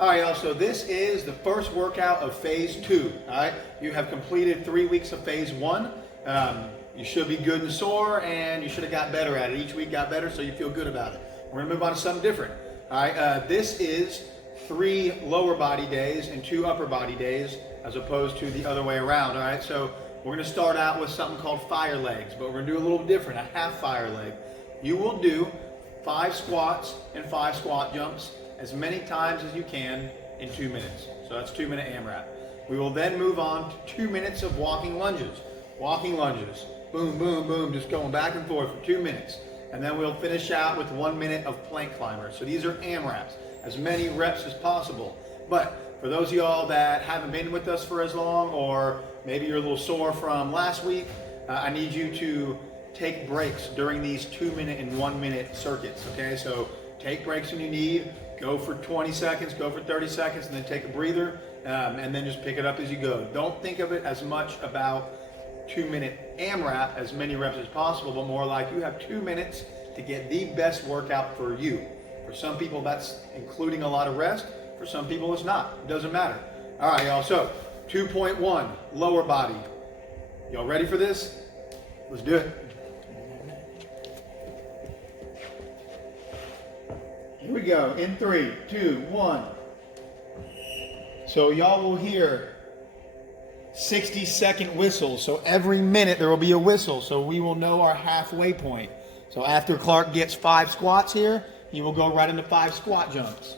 All right, y'all, so this is the first workout of phase 2, all right? You have completed 3 weeks of phase 1. You should be good and sore, and you should have got better at it. Each week got better, so you feel good about it. We're gonna move on to something different, all right? This is 3 lower body days and 2 upper body days, as opposed to the other way around, all right? So we're gonna start out with something called fire legs, but we're gonna do a little different, a half fire leg. You will do 5 squats and 5 squat jumps as many times as you can in 2 minutes. So that's 2-minute AMRAP. We will then move on to 2 minutes of walking lunges. Walking lunges, boom, boom, boom, just going back and forth for 2 minutes. And then we'll finish out with 1 minute of plank climbers. So these are AMRAPs, as many reps as possible. But for those of y'all that haven't been with us for as long, or maybe you're a little sore from last week, I need you to take breaks during these 2-minute and 1-minute circuits, okay? So take breaks when you need. Go for 20 seconds, go for 30 seconds, and then take a breather, and then just pick it up as you go. Don't think of it as much about 2-minute AMRAP, as many reps as possible, but more like you have 2 minutes to get the best workout for you. For some people, that's including a lot of rest. For some people, it's not. It doesn't matter. All right, y'all. So 2.1, lower body. Y'all ready for this? Let's do it. Here we go, in 3, 2, 1. So y'all will hear 60-second whistles. So every minute there will be a whistle, so we will know our halfway point. So after Clark gets 5 squats here, he will go right into 5 squat jumps.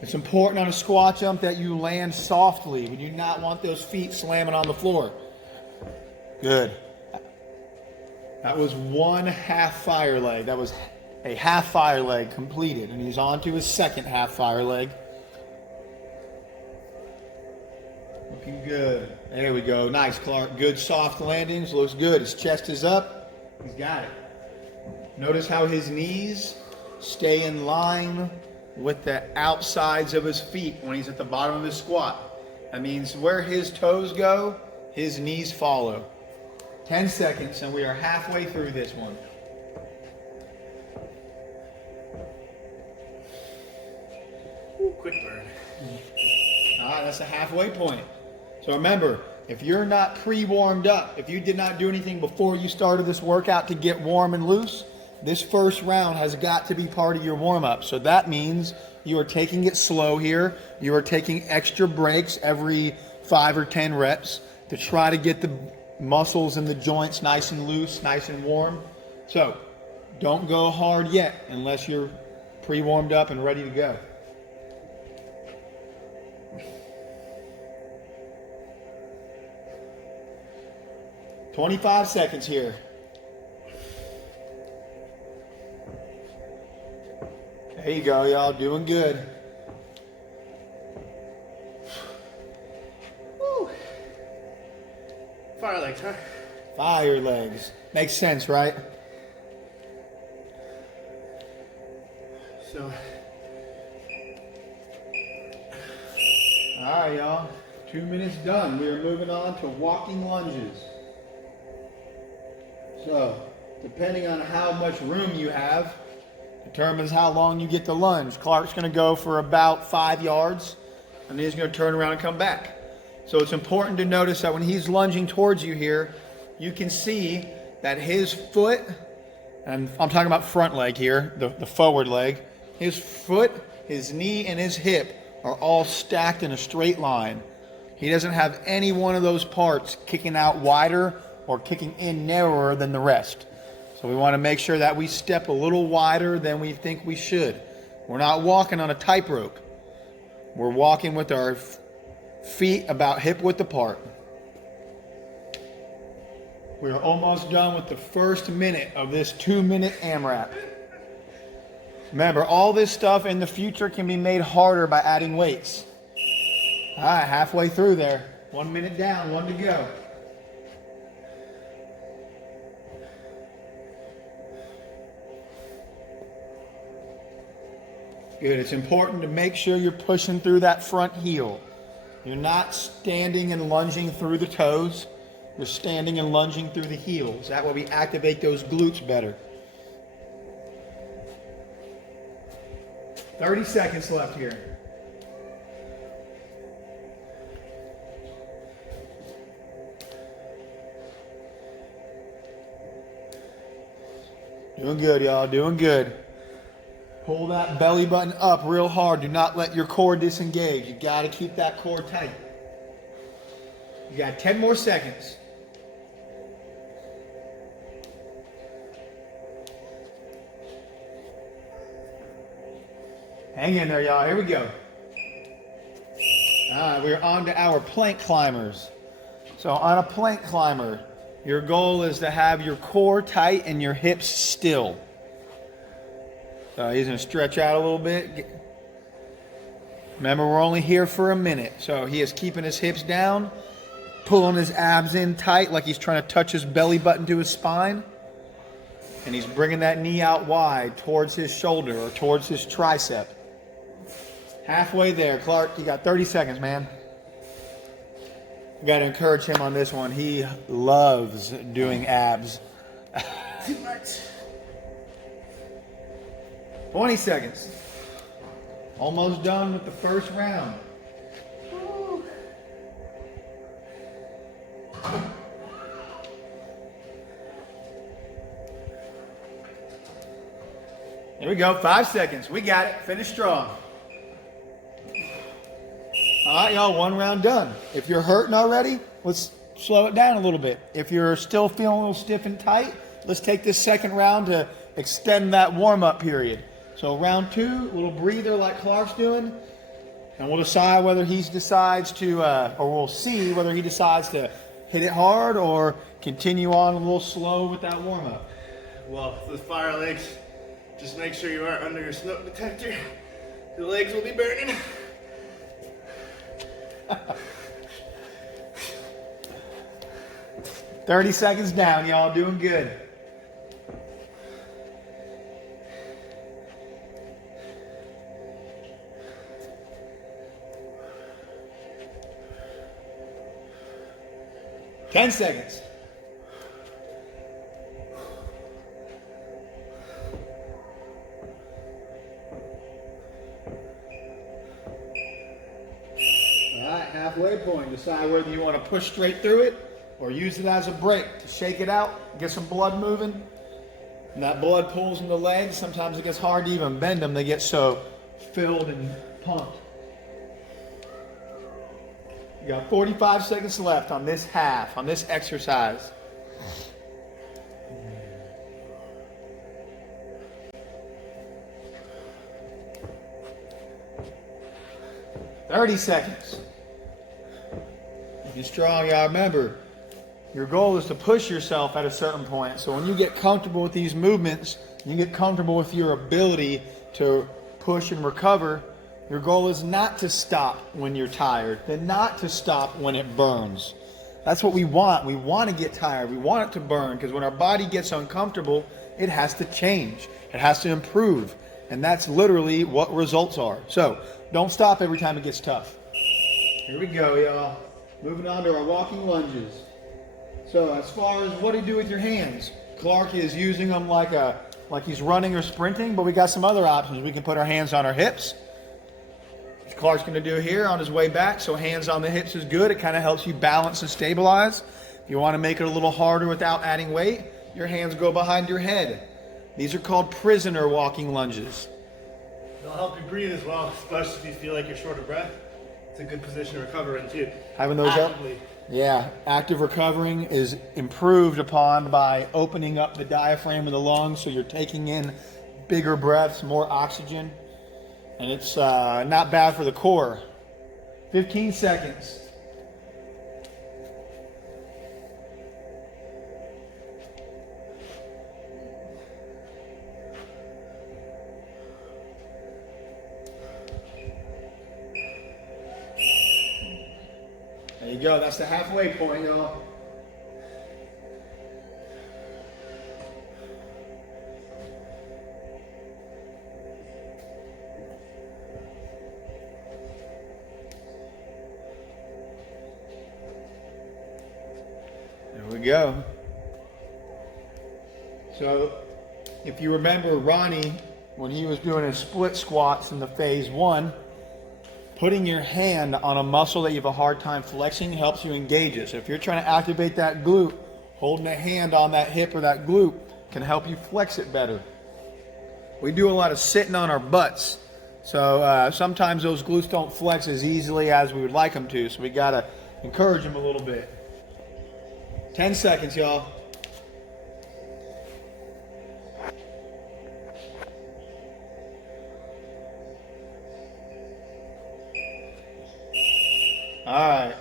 It's important on a squat jump that you land softly. We do not want those feet slamming on the floor. Good. That was 1 half fire leg. That was a half fire leg completed, and he's on to his second half fire leg. Looking good. There we go. Nice, Clark. Good soft landings. Looks good. His chest is up. He's got it. Notice how his knees stay in line with the outsides of his feet when he's at the bottom of his squat. That means where his toes go, his knees follow. 10 seconds, and we are halfway through this one. Quick burn. All right, that's a halfway point. So remember, if you're not pre-warmed up, if you did not do anything before you started this workout to get warm and loose, this first round has got to be part of your warm-up. So that means you are taking it slow here. You are taking extra breaks every 5 or 10 reps to try to get the muscles and the joints nice and loose, nice and warm. So don't go hard yet unless you're pre-warmed up and ready to go. 25 seconds here. There you go, y'all. Doing good. Woo. Fire legs, huh? Fire legs. Makes sense, right? So. All right, y'all. 2 minutes done. We are moving on to walking lunges. So, depending on how much room you have, determines how long you get to lunge. Clark's going to go for about 5 yards, and then he's going to turn around and come back. So it's important to notice that when he's lunging towards you here, you can see that his foot, and I'm talking about front leg here, the forward leg, his foot, his knee, and his hip are all stacked in a straight line. He doesn't have any one of those parts kicking out wider or kicking in narrower than the rest. So we want to make sure that we step a little wider than we think we should. We're not walking on a tightrope. We're walking with our feet about hip width apart. We're almost done with the first minute of this 2-minute AMRAP. Remember, all this stuff in the future can be made harder by adding weights. All right, halfway through there. 1 minute down, 1 to go. Good. It's important to make sure you're pushing through that front heel. You're not standing and lunging through the toes. You're standing and lunging through the heels. That way we activate those glutes better. 30 seconds left here. Doing good, y'all. Doing good. Pull that belly button up real hard. Do not let your core disengage. You got to keep that core tight. You got 10 more seconds. Hang in there, y'all. Here we go. All right, we're on to our plank climbers. So on a plank climber, your goal is to have your core tight and your hips still. So he's going to stretch out a little bit. Remember, we're only here for a minute. So he is keeping his hips down, pulling his abs in tight like he's trying to touch his belly button to his spine. And he's bringing that knee out wide towards his shoulder or towards his tricep. Halfway there. Clark, you got 30 seconds, man. You got to encourage him on this one. He loves doing abs. Too much. 20 seconds. Almost done with the first round. Woo. Here we go. 5 seconds. We got it. Finish strong. All right, y'all. One round done. If you're hurting already, let's slow it down a little bit. If you're still feeling a little stiff and tight, let's take this second round to extend that warm-up period. So round 2, a little breather like Clark's doing, and we'll decide whether he decides to, or we'll see whether he decides to hit it hard or continue on a little slow with that warm-up. Well, the fire legs, just make sure you aren't under your smoke detector. The legs will be burning. 30 seconds down, y'all. Doing good. Ten seconds. All right, halfway point. Decide whether you want to push straight through it or use it as a break to shake it out, get some blood moving. And that blood pulls in the legs. Sometimes it gets hard to even bend them. They get so filled and pumped. You got 45 seconds left on this half, on this exercise. "30 seconds. If you're strong, y'all remember, your goal is to push yourself at a certain point. So when you get comfortable with these movements, you get comfortable with your ability to push and recover, your goal is not to stop when you're tired, then not to stop when it burns. That's what we want. We want to get tired. We want it to burn, because when our body gets uncomfortable, it has to change. It has to improve. And that's literally what results are. So don't stop every time it gets tough. Here we go, y'all. Moving on to our walking lunges. So as far as what do you do with your hands, Clark is using them like he's running or sprinting, but we got some other options. We can put our hands on our hips. Which Clark's going to do here on his way back. So hands on the hips is good. It kind of helps you balance and stabilize. If you want to make it a little harder without adding weight, your hands go behind your head. These are called prisoner walking lunges. They'll help you breathe as well, especially if you feel like you're short of breath. It's a good position to recover in too. Having those actively. up? Yeah, active recovering is improved upon by opening up the diaphragm of the lungs, so you're taking in bigger breaths, more oxygen, and it's not bad for the core. 15 seconds. There you go. That's the halfway point, y'all. There we go. So, if you remember Ronnie, when he was doing his split squats in the phase 1, putting your hand on a muscle that you have a hard time flexing helps you engage it. So if you're trying to activate that glute, holding a hand on that hip or that glute can help you flex it better. We do a lot of sitting on our butts. So sometimes those glutes don't flex as easily as we would like them to. So we gotta encourage them a little bit. 10 seconds, y'all. All right.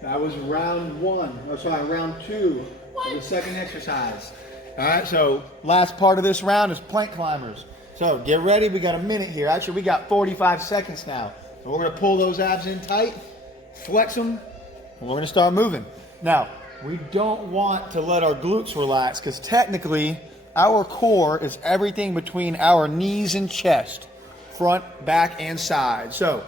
That was round one. Oh, sorry, round two of the second exercise. All right, so last part of this round is plank climbers. So get ready. We got a minute here. Actually, we got 45 seconds now. So we're going to pull those abs in tight, flex them, and we're going to start moving. Now, we don't want to let our glutes relax because technically our core is everything between our knees and chest, front, back, and side. So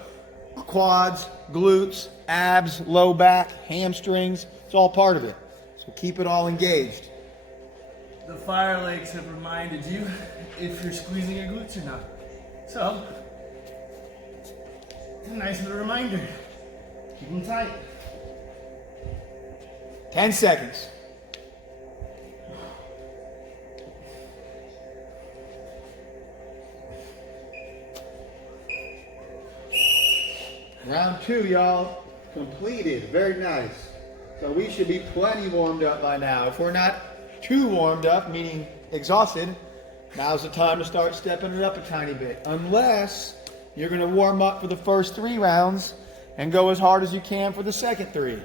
quads, glutes, abs, low back, hamstrings, it's all part of it. So keep it all engaged. The fire legs have reminded you if you're squeezing your glutes or not. So, it's a nice little reminder. Keep them tight. 10 seconds. Round two, y'all, completed. Very nice. So we should be plenty warmed up by now. If we're not too warmed up, meaning exhausted, now's the time to start stepping it up a tiny bit. Unless you're going to warm up for the first 3 rounds and go as hard as you can for the second 3.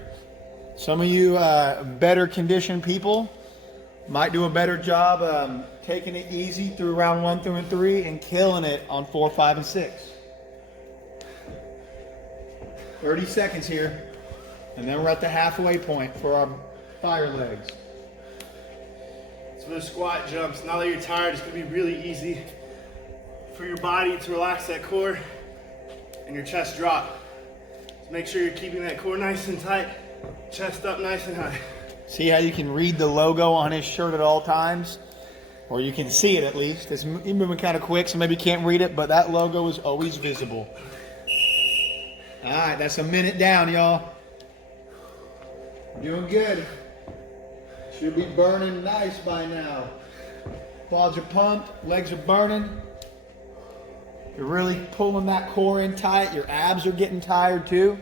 Some of you better conditioned people might do a better job taking it easy through round 1 through 3 and killing it on 4, 5, and 6. 30 seconds here, and then we're at the halfway point for our fire legs. So those squat jumps, now that you're tired, it's gonna be really easy for your body to relax that core and your chest drop. So make sure you're keeping that core nice and tight, chest up nice and high. See how you can read the logo on his shirt at all times? Or you can see it at least. He's moving kind of quick, so maybe you can't read it, but that logo is always visible. All right, that's a minute down, y'all. Doing good. Should be burning nice by now. Quads are pumped, legs are burning. You're really pulling that core in tight. Your abs are getting tired too.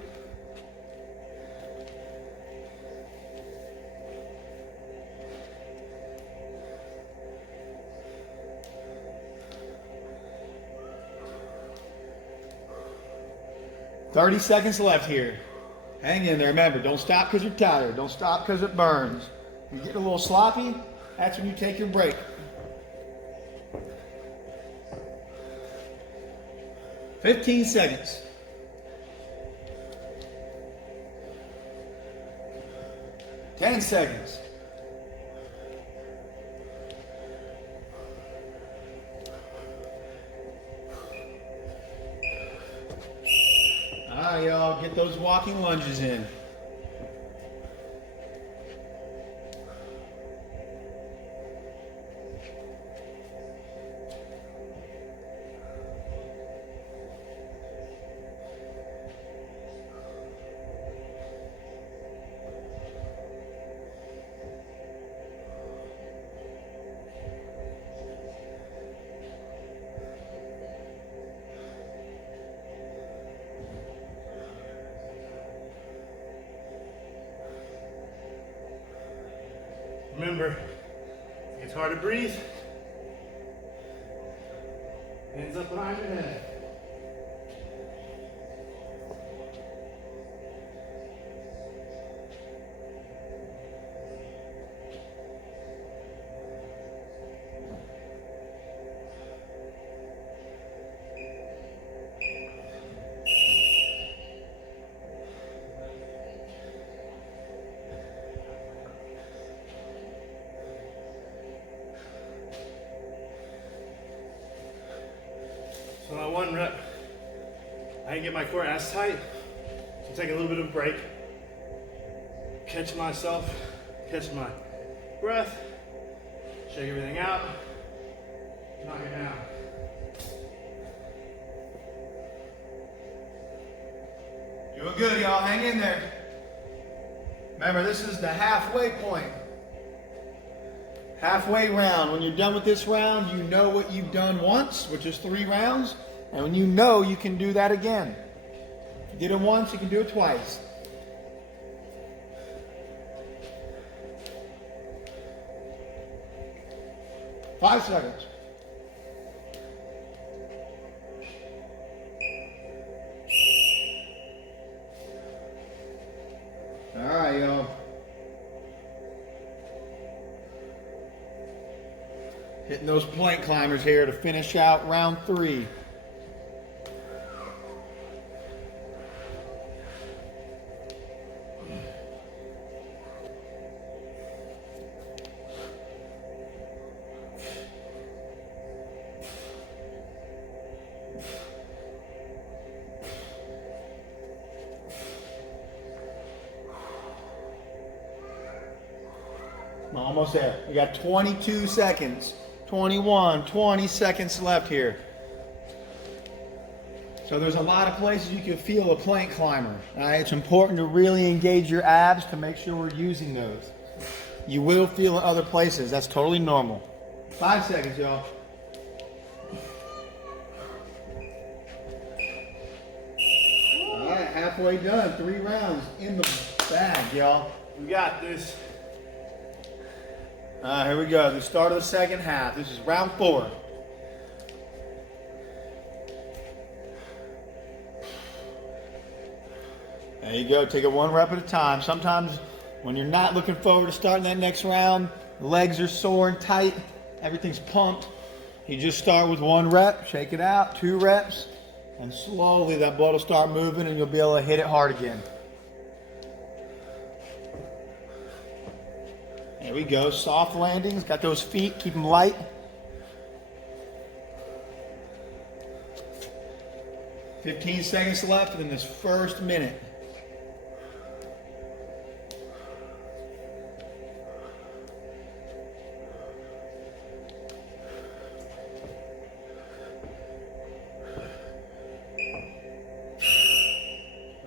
"30 seconds left here. Hang in there. Remember, don't stop because you're tired. Don't stop because it burns. You get a little sloppy, that's when you take your break. 15 seconds. Ten seconds. All right, y'all, get those walking lunges in. Remember, it's hard to breathe. Hands up behind your head. So that 1 rep, I didn't get my core as tight, so take a little bit of a break, catch myself, catch my breath, shake everything out, knock it down. Doing good, y'all. Hang in there. Remember, this is the halfway point. Halfway round. When you're done with this round, you know what you've done once, which is 3 rounds, and when you know you can do that again. If you did it once, you can do it twice. Five seconds. All right, y'all. Hitting those plank climbers here to finish out round 3. Almost there. We got 22 seconds. 21, 20 seconds left here. So there's a lot of places you can feel a plank climber. All right? It's important to really engage your abs to make sure we're using those. You will feel in other places. That's totally normal. 5 seconds, y'all. All right, halfway done. 3 rounds in the bag, y'all. We got this. Here we go. The start of the second half. This is round 4. There you go. Take it 1 rep at a time. Sometimes when you're not looking forward to starting that next round, legs are sore and tight, everything's pumped. You just start with 1 rep, shake it out, 2 reps, and slowly that blood will start moving and you'll be able to hit it hard again. There we go, soft landings, got those feet, keep them light. "15 seconds left in this first minute.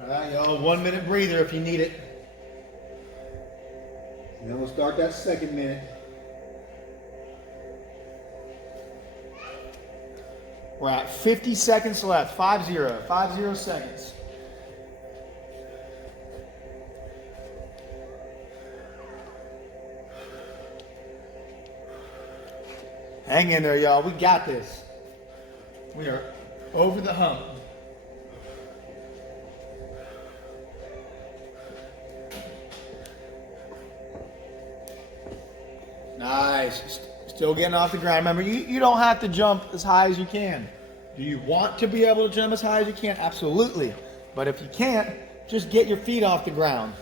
All right, y'all, 1 minute breather if you need it. And then we'll start that second minute. We're at 50 seconds left. 50 seconds. Hang in there, y'all. We got this. We are over the hump. Nice. Still getting off the ground. Remember, you don't have to jump as high as you can. Do you want to be able to jump as high as you can? Absolutely. But if you can't, just get your feet off the ground.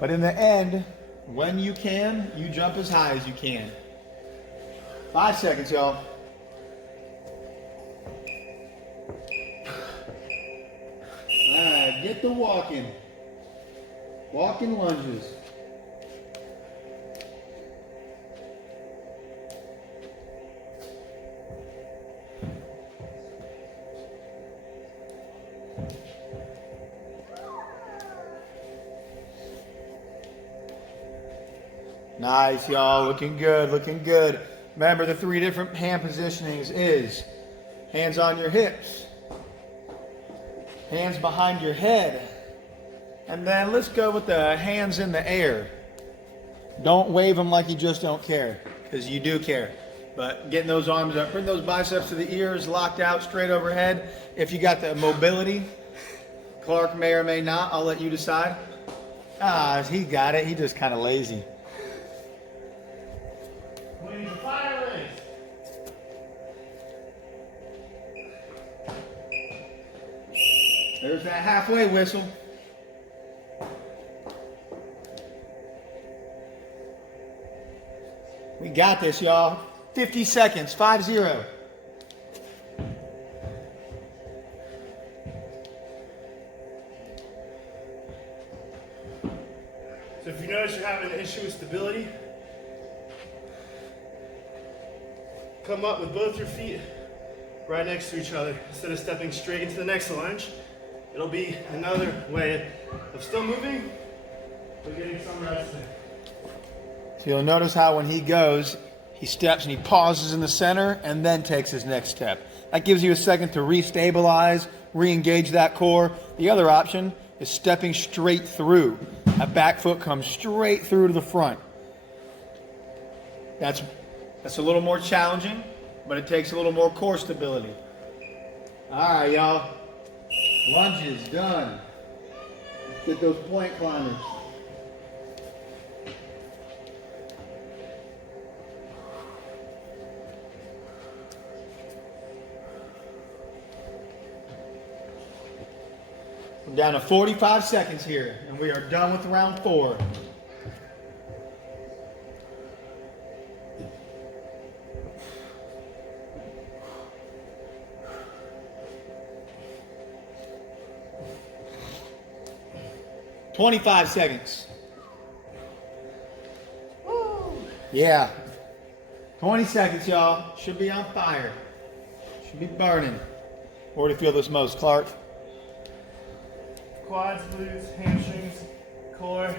But in the end, when you can, you jump as high as you can. 5 seconds, y'all. All right, get the walking. Walking lunges. Nice, y'all. Looking good, looking good. Remember, the 3 different hand positionings is hands on your hips, hands behind your head, and then let's go with the hands in the air. Don't wave them like you just don't care, because you do care. But getting those arms up, bring those biceps to the ears, locked out, straight overhead. If you got the mobility, Clark may or may not. I'll let you decide. He got it. He just kind of lazy. There's that halfway whistle. We got this, y'all. 50 seconds, 50. So if you notice you're having an issue with stability, come up with both your feet right next to each other. Instead of stepping straight into the next lunge, it'll be another way of still moving, but getting some rest in. So you'll notice how when he goes, he steps and he pauses in the center and then takes his next step. That gives you a second to restabilize, re-engage that core. The other option is stepping straight through. That back foot comes straight through to the front. That's a little more challenging, but it takes a little more core stability. All right, y'all. Lunges done. Let's get those plank climbers. We're down to 45 seconds here, and we are done with round 4. "25 seconds. Woo. Yeah. 20 seconds, y'all. Should be on fire. Should be burning. Where do you feel this most, Clark? Quads, glutes, hamstrings, core.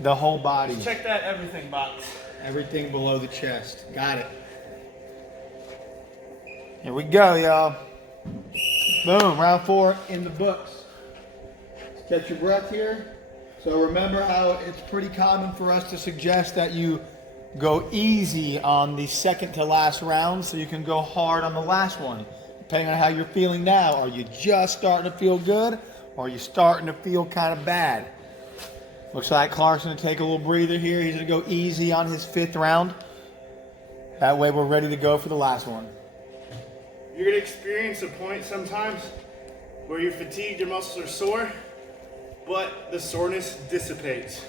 The whole body. Check that everything box. Everything below the chest. Got it. Here we go, y'all. Boom. Round 4 in the books. Catch your breath here. So remember how it's pretty common for us to suggest that you go easy on the second to last round so you can go hard on the last one. Depending on how you're feeling now. Are you just starting to feel good or are you starting to feel kind of bad? Looks like Clark's going to take a little breather here. He's going to go easy on his 5th round. That way we're ready to go for the last one. You're going to experience a point sometimes where you're fatigued, your muscles are sore, but the soreness dissipates.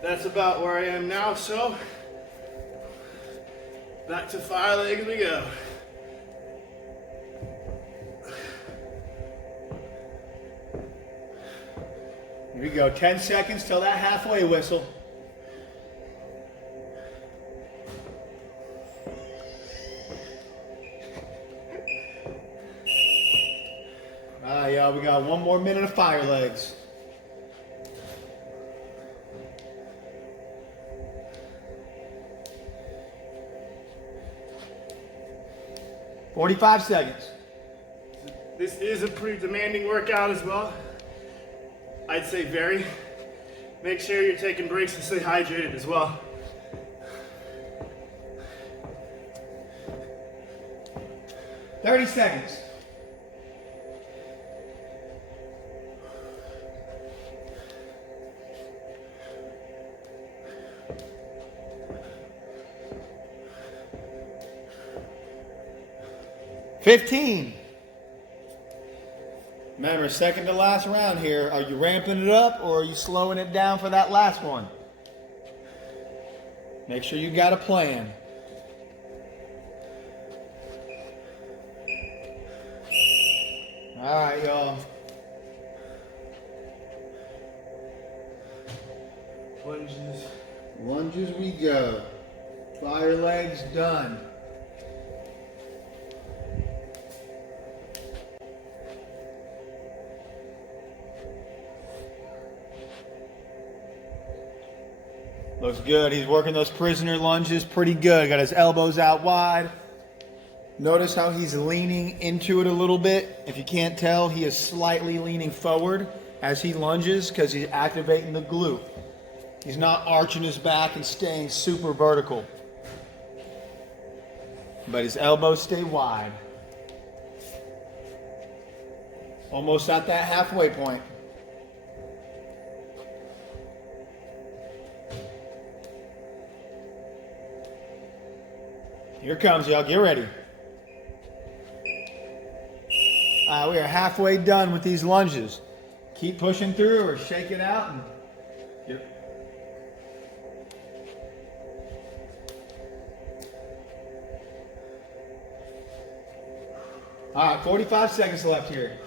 That's about where I am now, so back to fire legs we go. Here we go, 10 seconds till that halfway whistle. Y'all, we got 1 more minute of fire legs. "45 seconds. This is a pretty demanding workout as well. I'd say very. Make sure you're taking breaks and stay hydrated as well. "30 seconds. "15. Remember, second to last round here. Are you ramping it up or are you slowing it down for that last one? Make sure you got a plan. All right, y'all. Lunges. Lunges we go. Fire legs done. Looks good. He's working those prisoner lunges pretty good. Got his elbows out wide. Notice how he's leaning into it a little bit. If you can't tell, he is slightly leaning forward as he lunges because he's activating the glute. He's not arching his back and staying super vertical. But his elbows stay wide. Almost at that halfway point. Here it comes, y'all. Get ready. We are halfway done with these lunges. Keep pushing through or shake it out. And get... All right, 45 seconds left here.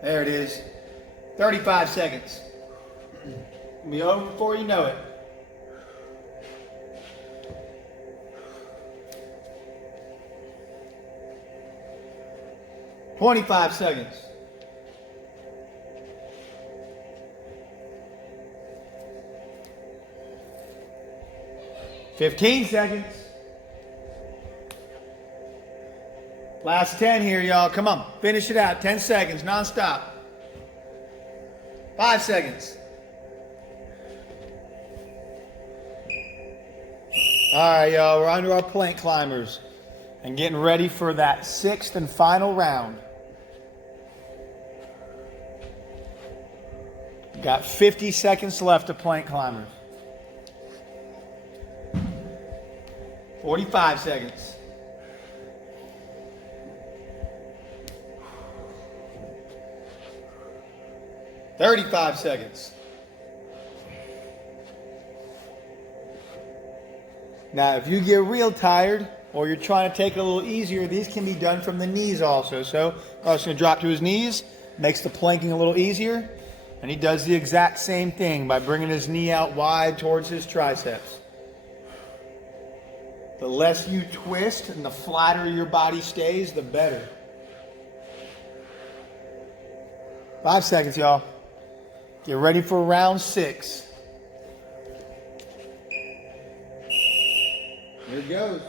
There it is. 35 seconds. It'll be over before you know it. 25 seconds. $15 seconds. Last 10 here, y'all. Come on. Finish it out. 10 seconds, non-stop. 5 seconds. All right, y'all. We're on to our plank climbers and getting ready for that 6th and final round. Got 50 seconds left of plank climbers. 45 seconds. $35 seconds. Now, if you get real tired or you're trying to take it a little easier, these can be done from the knees also. So, Carl's going to drop to his knees, makes the planking a little easier, and he does the exact same thing by bringing his knee out wide towards his triceps. The less you twist and the flatter your body stays, the better. 5 seconds, y'all. Get ready for round 6. Here it goes.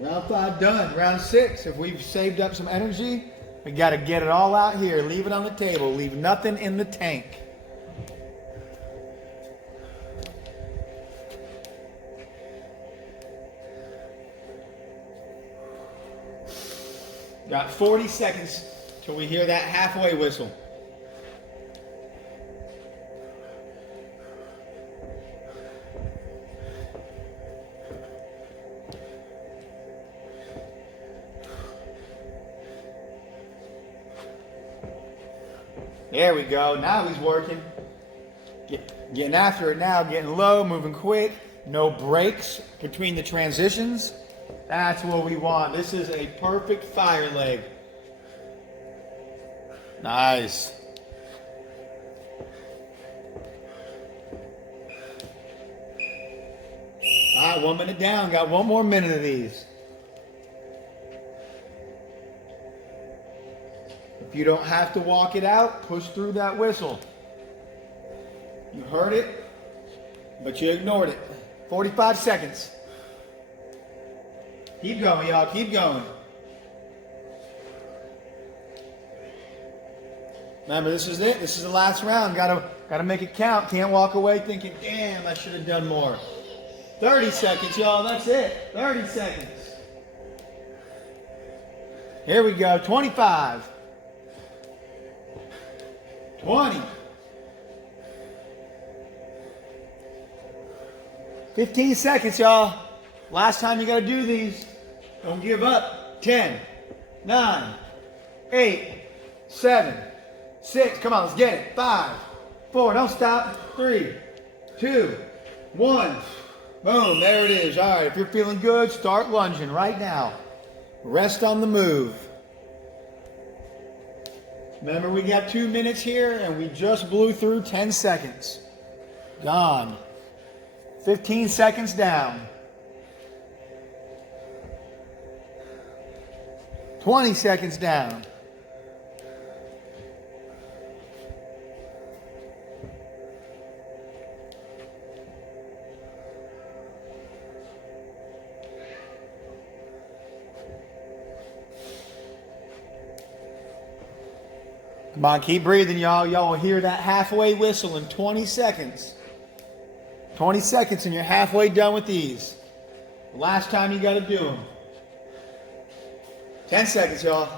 Round 5 done. Round 6. If we've saved up some energy, we got to get it all out here. Leave it on the table. Leave nothing in the tank. Got 40 seconds till we hear that halfway whistle. There we go. Now he's working. Getting after it now, getting low, moving quick. No breaks between the transitions. That's what we want. This is a perfect fire leg. Nice. All right, 1 minute down. Got 1 more minute of these. If you don't have to walk it out, push through that whistle. You heard it, but you ignored it. 45 seconds. Keep going, y'all. Keep going. Remember, this is it. This is the last round. Gotta make it count. Can't walk away thinking, damn, I should have done more. 30 seconds, y'all. That's it. 30 seconds. Here we go. 25. 20. 15 seconds, y'all. Last time you got to do these. Don't give up. 10, 9, 8, 7, 6. Come on, let's get it. 5, 4. Don't stop. 3, 2, 1. Boom. There it is. All right. If you're feeling good, start lunging right now. Rest on the move. Remember, we got 2 minutes here, and we just blew through 10 seconds. Gone. 15 seconds down. 20 seconds down. Come on, keep breathing, y'all. Y'all will hear that halfway whistle in 20 seconds. 20 seconds and you're halfway done with these. Last time you got to do them. 10 seconds, y'all.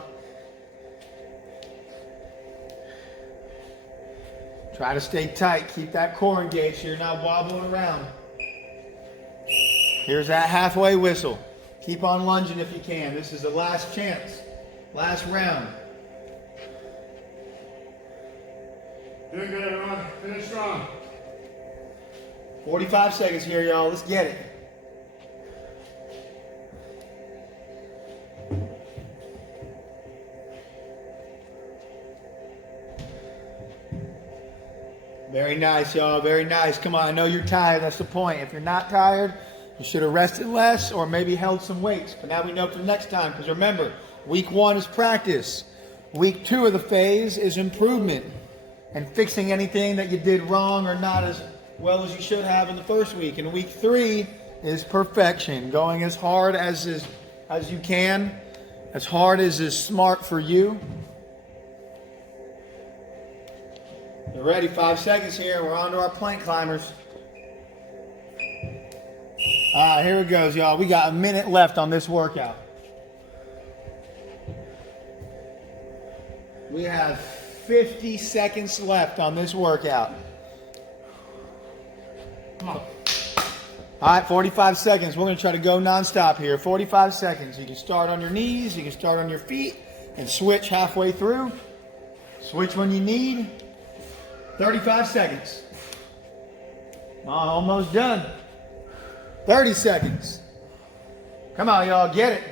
Try to stay tight. Keep that core engaged so you're not wobbling around. Here's that halfway whistle. Keep on lunging if you can. This is the last chance. Last round. Doing good, everyone. Finish strong. 45 seconds here, y'all. Let's get it. Very nice, y'all. Very nice. Come on, I know you're tired. That's the point. If you're not tired, you should have rested less or maybe held some weights. But now we know for next time. Because remember, Week 1 is practice. Week 2 of the phase is improvement and fixing anything that you did wrong or not as well as you should have in the first week. And week 3 is perfection, going as hard as you can, as hard as is smart for you. You're ready, 5 seconds here. We're on to our plank climbers. All right, here it goes, y'all. We got a minute left on this workout. We have 50 seconds left on this workout. Come on. All right, 45 seconds. We're going to try to go nonstop here. 45 seconds. You can start on your knees. You can start on your feet and switch halfway through. Switch when you need. 35 seconds. Almost done. 30 seconds. Come on, y'all. Get it.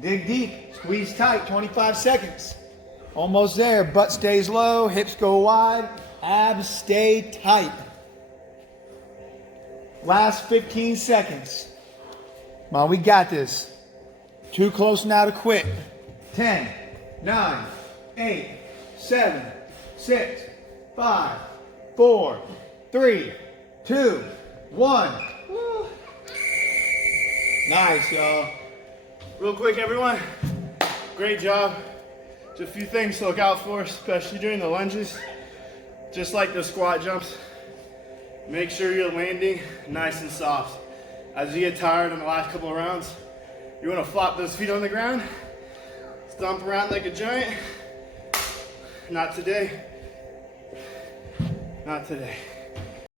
Dig deep. Squeeze tight. 25 seconds. Almost there. Butt stays low. Hips go wide. Abs stay tight. Last 15 seconds. Come on, we got this. Too close now to quit. 10, 9, 8, 7, 6, 5, 4, 3, 2, 1. Woo. Nice, y'all. Real quick, everyone. Great job. Just a few things to look out for, especially during the lunges. Just like the squat jumps, make sure you're landing nice and soft. As you get tired in the last couple of rounds, you want to flop those feet on the ground, stomp around like a giant. Not today. Not today.